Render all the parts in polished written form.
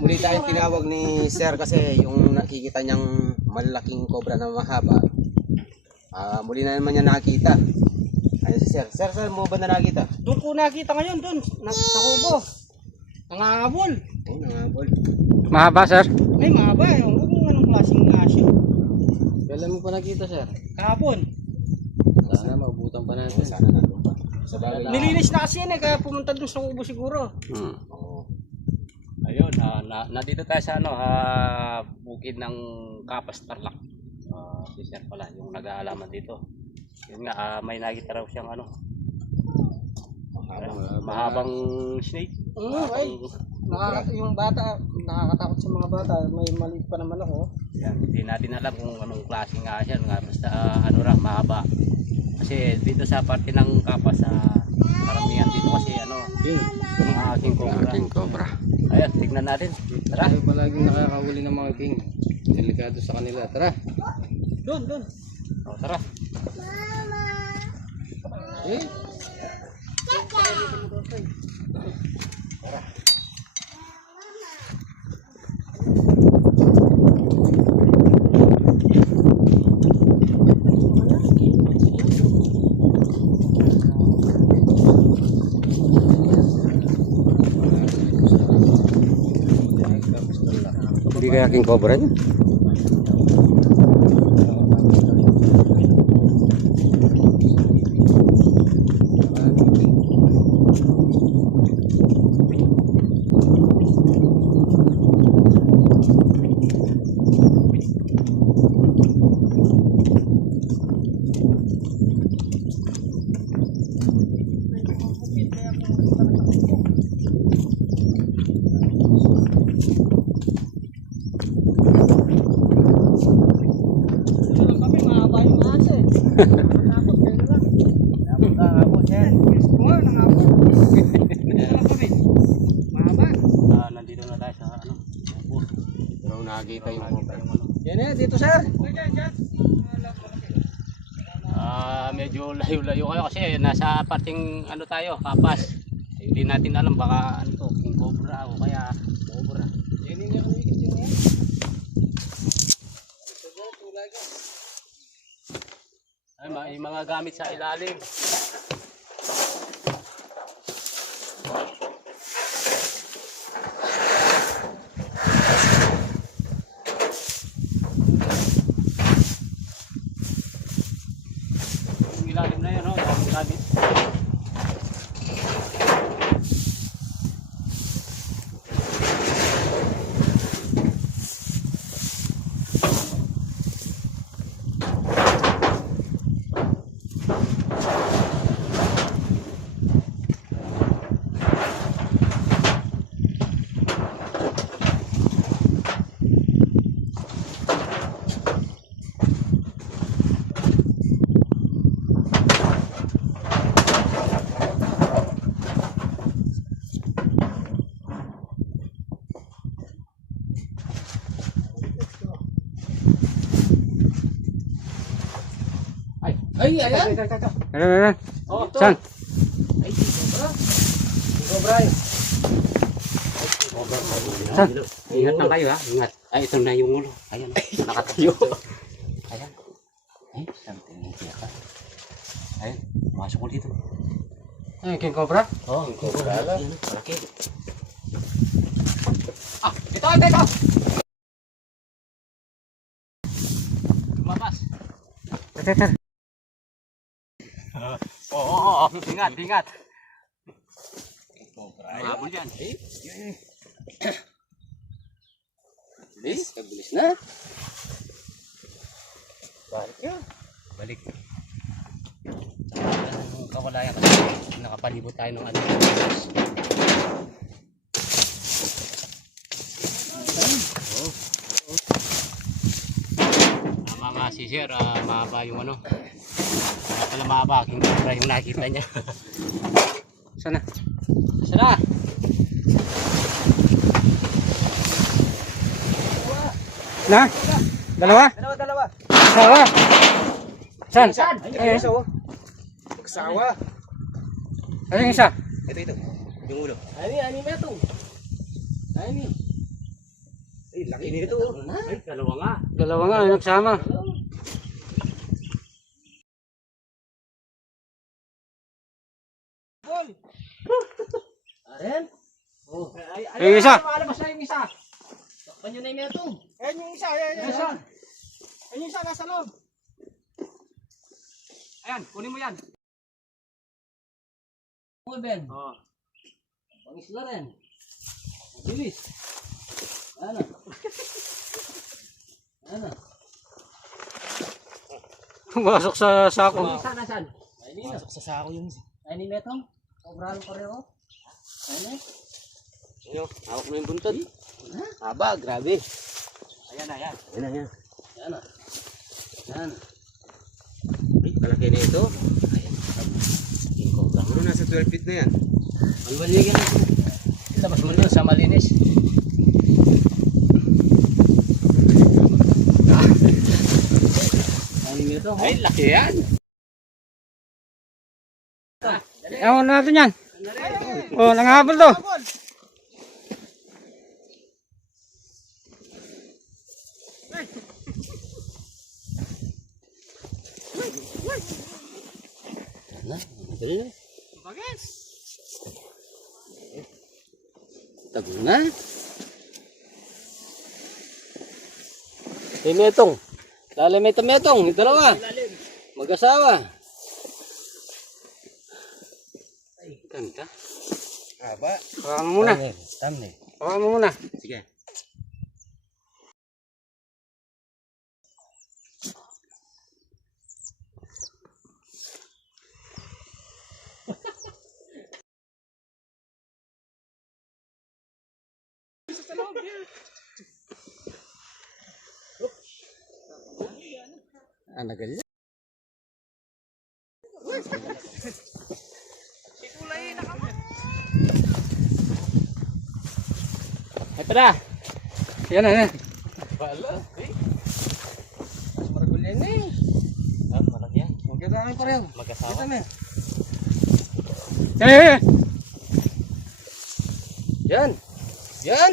Muli tayong tinawag ni Sir kasi yung nakikita niyang malaking cobra na mahaba. Muli na naman niya nakita. Ayun si Sir. Sir, saan mo ba na nakita? Doon ko nakita ngayon, doon, sa kubo. Nangangahabol. Oh, nangabol. Mahaba, sir? Ay, mahaba. Yung kung anong klaseng asyo. Kailan mo pa nakita, Sir? Kahapon. Sana maubutan pa natin. Sana nandun pa. Sa bagay na. Nilinis na kasi yan eh, kaya pumunta doon sa kubo siguro. Oo. Ayun, nandito tayo sa bukid ng Kapas Tarlac. Si Sir pala, yung nag-aalaman dito. Yun nga, may nakita raw siyang mahabang snake. Ay. Yung bata, nakakatakot sa mga bata. May maliit pa naman ako. Yan, hindi natin alam kung anong klaseng nga siya. Basta mahaba. Kasi dito sa parte ng Kapas, karamihan dito kasi king cobra. King cobra. Ayan, tignan natin. Tara. Tayo palaging nakakahuli ng mga king. Delikado sa kanila. Tara. Doon. O, tara. Eh? Hindi kaya king cobra yun? Kami, mahaba yung aso eh. Takot kayo na lang. Nangabot yan. Oo, nangabot. Kami. Mahaba. Nandito na tayo sa Pero nakakita yung cobra. Yan eh, dito sir. Medyo layo-layo kayo kasi nasa parting tayo, Kapas. Hindi natin alam baka king cobra o kaya cobra. Yan yung kumikit yun yan. Ay, may mga gamit sa ilalim. Yung ilalim na yan, daming gamit. Ay, ayan. Ano? Oh, ito. Saan? Ay, cobra. Cobra yun. Saan? Ingat lang kayo ha, ingat. Ay, ito na yung ulo. Ayan, nakatayo. Ayan. Ay, something niya ka. Ayan, masuk ko dito. Ay, king cobra? Oh, king cobra. Ayan, malaki. Ito. Lumabas. Tet. Oo, ingat. Mahabol yan. Bilis na. Balik. Kawalayan kasi nakapalibot tayo ng Tama si Sir, mahaba yung pala mahaba, king cobra yung nakita niya. Sana? Sana? Na? Dalawa? Dalawa. Sawa? Saan? Ayun, isa oh. Nagsawa. Ayun yung isa? Ito. Yung ulo. Ani meto. Ani. Laki nito. Ay, dalawa nga. Dalawa nga, nagsama. Aren? Oh. Yung isa. Malabas na yung isa. Takpan nyo na yung metong. Ayan yung isa, ayan yung isa. Ayan yung isa, nasa loob. Ayan, kunin mo yan. Uy, Ben. Oh. Pangis na rin. Bilis. Ano? Ano? Pumasok sa sako. Isa nasan? Ay, nino. Pasok sa sako yun. Ay, ni Metong. Sobrang pareho. Ayun eh. Ano? Hawak mo yung buntod. Haba, grabe. Ayan na, yan. Yan na yan. Yan ah. Yan. Ay, kalaki na ito. Ayan. King Cobra. Puro nasa 12 feet na yan. Ang baligan na ito. Labas mo doon sa malinis. Ay, ni Metong. Ay, laki yan. Ewan natin yan. Oh, nangahabol to. Dali na. Bagis. Tago na. Hey, Metong. Lalim ito, Metong. Yung dalawa. Mag-asawa. Ay, ganda. Haba. Hawakan mo muna. Thumbnail. Hawakan mo muna. Sige. Ah, nagalya. Ay, pala. Yan na, yan. Bala. Maragul yan eh. Ah, malaki yan. Magkita kami pareho. Mag-asawa. Kita mo. Eh, Yan. Yan.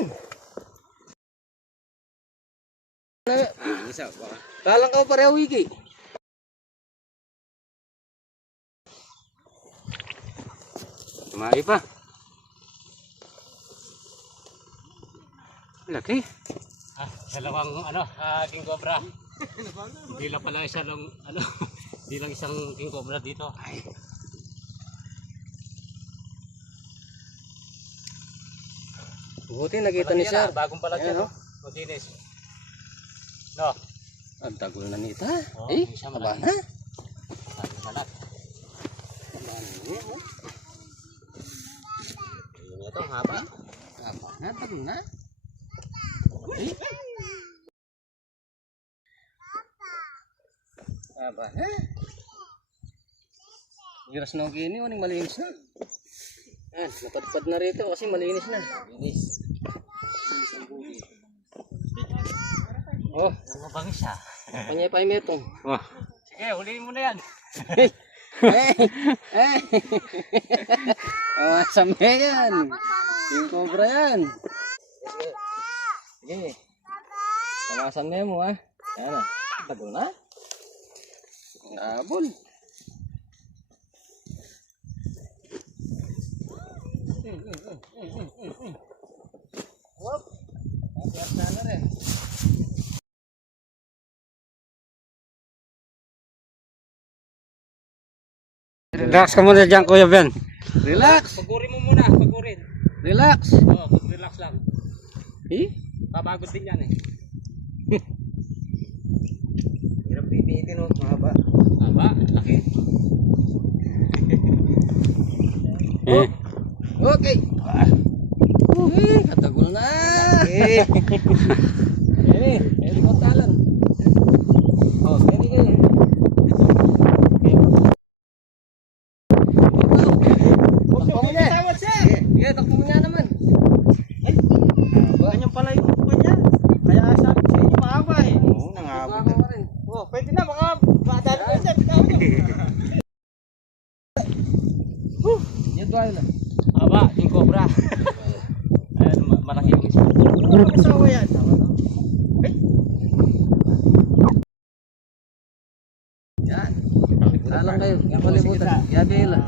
Isa, baka. Kalang ka pareho, Wiki. Tumari pa. Laki. Ah, dalawang King Cobra. Hindi lang pala isa lang hindi lang isang King Cobra dito. Ay. Buti nakita Malaki ni yan, Sir. bagong pala siya, Ayan, no? Matinis. No. Ang tagol na nita. Oh, Eh, isa taba malaki. na. Sabi salat. Ayun ito, haba. Taba na, tagol na. Taba na. Giras na gini, uning malinis na. Yan, natadpad na rito kasi malinis na. Linis. Oh, Ang mabangis siya. panyay pa yung metong. Wah. Sige, huliin mo na yan. Eh! Eh! Awasan mo yan. Yung cobra yan. Sige. Awasan mo ha. Ayan na. Tagol na. Nabol. Wop. Matias na na rin. Relax ka muna dyan, Kuya Ben. Relax. Pagurin mo muna, pagurin. Relax. Oh, relax lang. Eh? Papagod din yan eh. Hirap pipitin, oh. Mahaba. Aba, laki. Eh. Okay. Katagol na. Eh. Ini, ini ko talan. Oh, ini kayo. Takpo mo niya. Sige, takpo mo niya naman. Ganyan pala yung kanya. Kaya sabi ko sa inyo, mahaba eh. Oo, nangabot. Ako rin. Oh, pwede na, baka madali ko dyan. Bitawan nyo. Yan ba yun? Aba, King Cobra. Ayan, malaki yung isa. Ano ang asawa yan? kayo. Yung kalimutan. Yabela.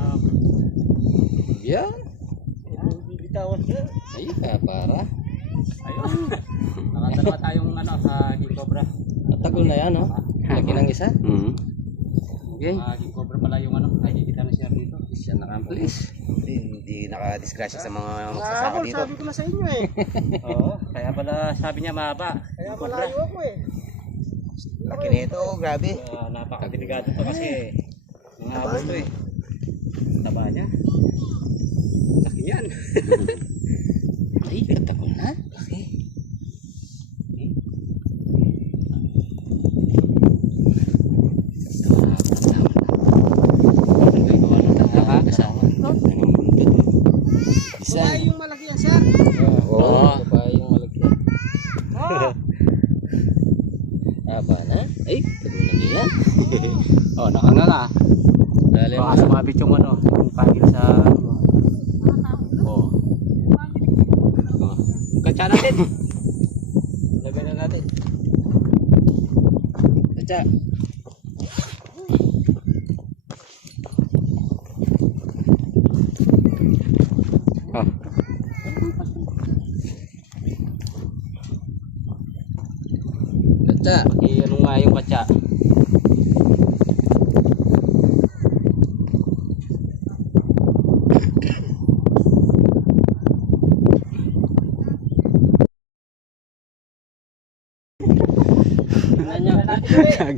Yan. Bibitawan siya. Ayun ka, para. Ayun. Nakadalawa tayong ano sa king cobra. Matagal na yan, no? Laki ng isa. Okay. King cobra pala yung ano, nakikita na siya dito. Siya na-accomplish. Hindi nakadisgrasya sa mga magsasaka Nakakabol, dito. sabi ko na sa inyo eh. Oo, kaya pala sabi niya mahaba. Kaya malayo ako eh. Laki nito, grabe. Napakadelikado to kasi nangahabol to eh. Taba niya. Laki niyan. Ay, katakol na. Okay. Babae yung malaki yan, sir. Oo, babae yung malaki. Oh, Aba na. Ay, tagal na niya. Oh, nakanganga. Dali mo. Baka sumabit yung ano, yung pagil sa ano. Oh. Katsa natin. Lagyan na natin. Katsa. Oh. Katsa. Ano nga yung katsa?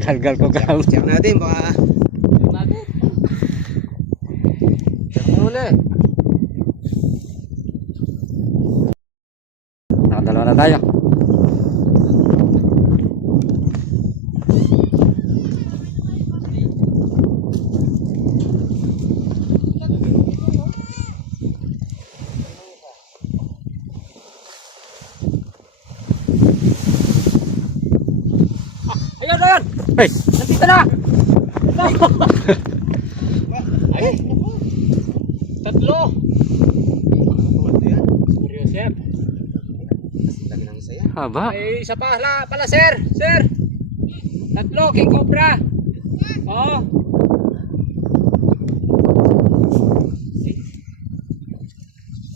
Galgal ko gamit. Check natin, baka Uli. Nakadalawa na tayo. Ayun, ayun! Hey! Nandito na! Ay! Tatlo! Curiosep. laki ng isa yan. Haba. Ay, isa pala, sir. Sir. Tatlo, king cobra. Oo.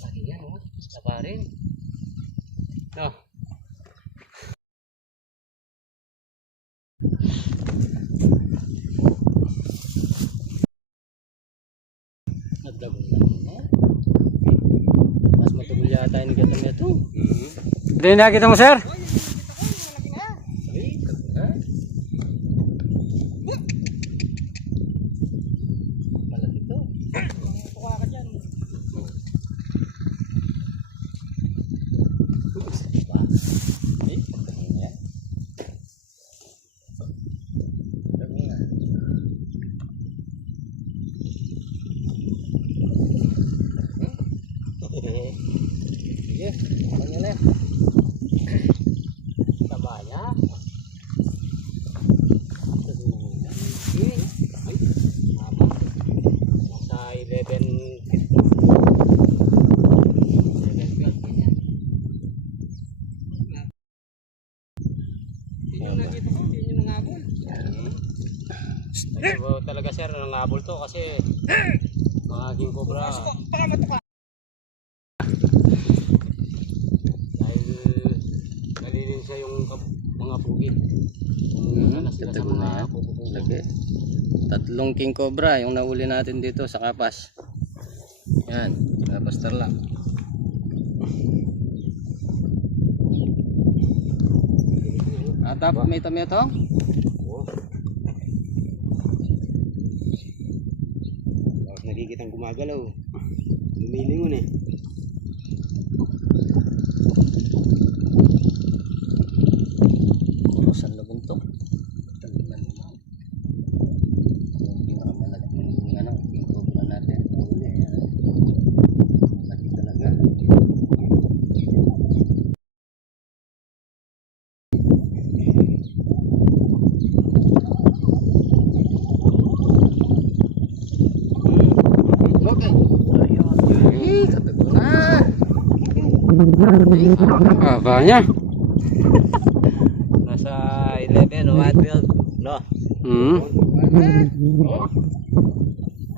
Laki yan, oh. Saba rin. No. Nagdago na. Mas matagal yata yung gatam nito. Hindi nakita mo, sir? Ay, tagal na. Malaki to. tuka ka dyan. Ay, tagal na. Tagal na. Sige, ano nyo na. Taba niya. Ay, haba. Nasa 11 feet. 11 feet. Ganyan. Yung nakita ko, hindi nyo nangabol. Ayun, talaga sir, nangabol to kasi mga king cobra. Baka matuka. Dahil nalilin siya yung mga bukid. Katagal na yan. Lagi. Tatlong king cobra yung nahuli natin dito sa Kapas. Yan, Kapastar lang. Atap, may tami ito? Tapos nakikitang gumagalaw. Lumilingon eh. Kurusan labuntok. Tagal na naman. Yung pinakamalaking ano, king cobra natin. Nahuli. Laki talaga. Okay. Ay, katagal na. Haba niya. Nasa 11 o 12. No? Hmm.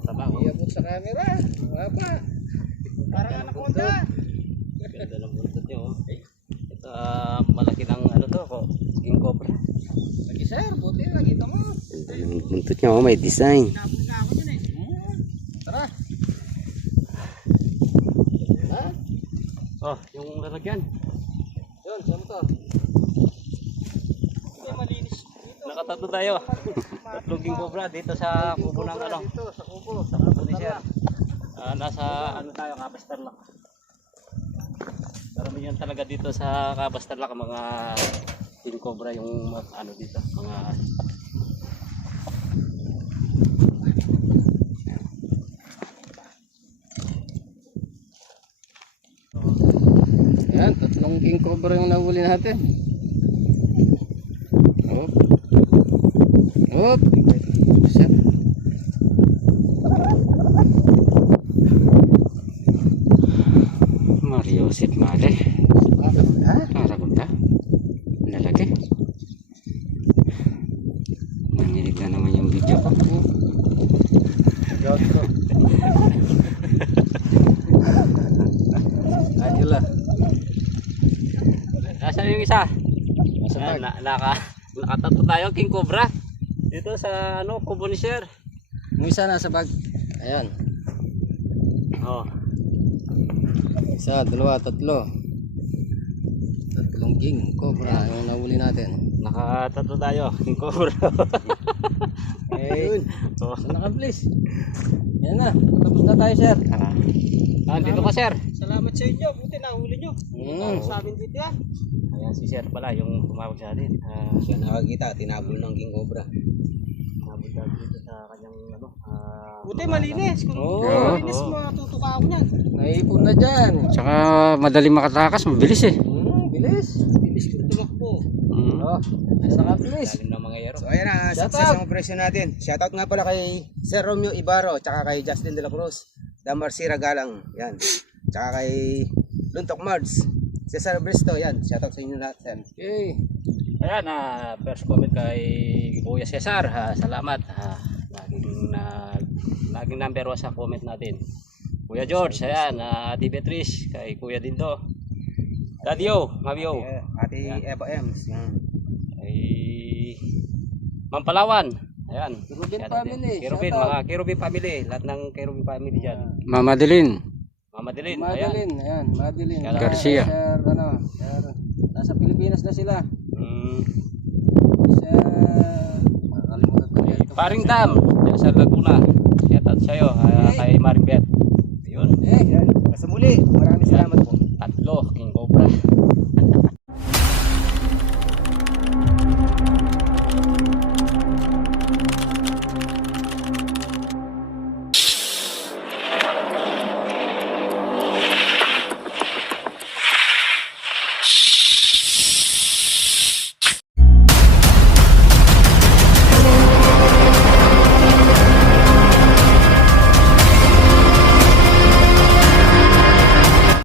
Tama ko. Iabot sa camera. Wapa. Parang anaconda. Ganda ng buntot niyo. Oh. Ito malaki ng ano to ko. King cobra. Lagi sir, buti nakita mo. Yung buntot niya, oh, may design. Nabot na ako dyan eh. Tara. Oh, yung lalagyan. Yun, saan to? Hindi malinis dito. Nakatatlo tayo. Tatlong king cobra dito sa kubo ng ano. Dito sa kubo. Sa kubo ni Sir. Nasa ano tayo, Kapastarlak. Marami yan talaga dito sa Kapastarlak mga king cobra yung ano dito, mga Yan, tatlong king cobra yung nahuli natin. Hop. Hop. Isa. Mario Joseph Male. Maragunda. Lalaki. Nanginig na naman yung video ko. Ayun. Nasaan yung isa? Nasa Ayan, tag. nakatatlo tayo king cobra. Dito sa ano, kubo ni Sir. Yung isa nasa bag. Ayan. Oh. Isa, dalawa, tatlo. Tatlong king cobra yung nahuli natin. Nakatatlo tayo king cobra. Hey, Oh. sana ka please. Yan na, tapos na tayo sir. Dito ka Sir. Salamat sa inyo. Buti nahuli nyo. Sa amin dito yan. Ayan si Sir pala yung tumawag sa atin. Siya nakakita, tinabol ng king cobra. Tumawag tayo dito sa kanyang ano. Buti malinis. Kung Oo. malinis, matutuka ako niyan. Naipon na dyan. Tsaka madali makatakas, mabilis eh. Bilis. Bilis ko tumakbo. Oh, sana ka please. Galing ng mga yero. So ayan na, Shout success out. ang operasyon natin. Shoutout nga pala kay Sir Romeo Ibarro, tsaka kay Justin De La Cruz, Damar Sira Galang, yan. Tsaka kay Luntok Mards, Cesar Bristo, yan. Shoutout sa inyo lahat, sir. Okay. Ayan, first comment kay Kuya Cesar. Salamat. Laging number 1 sa comment natin. Kuya George, ayan. Ate Beatrice, kay Kuya Dindo. Dadio, Mavio. Ate Eva Ems, yan. Kay Ma'am Palawan. Ayan. Kirubin Shout out family, din. Kirubin, shout out. mga Kirubin family. Lahat ng Kirubin family dyan. Mama Delin. Mama Dilin, ayan. Madeline, ayan, Madeline. Shout out. Garcia. Sir, ano, sir, nasa Pilipinas na sila. Mm, Sir, makakalimutan ko yan. Paring Dam, dyan sa Laguna. Shout out sa'yo, kay Maring Bet. Ayun. Eh, Yan. Sa muli.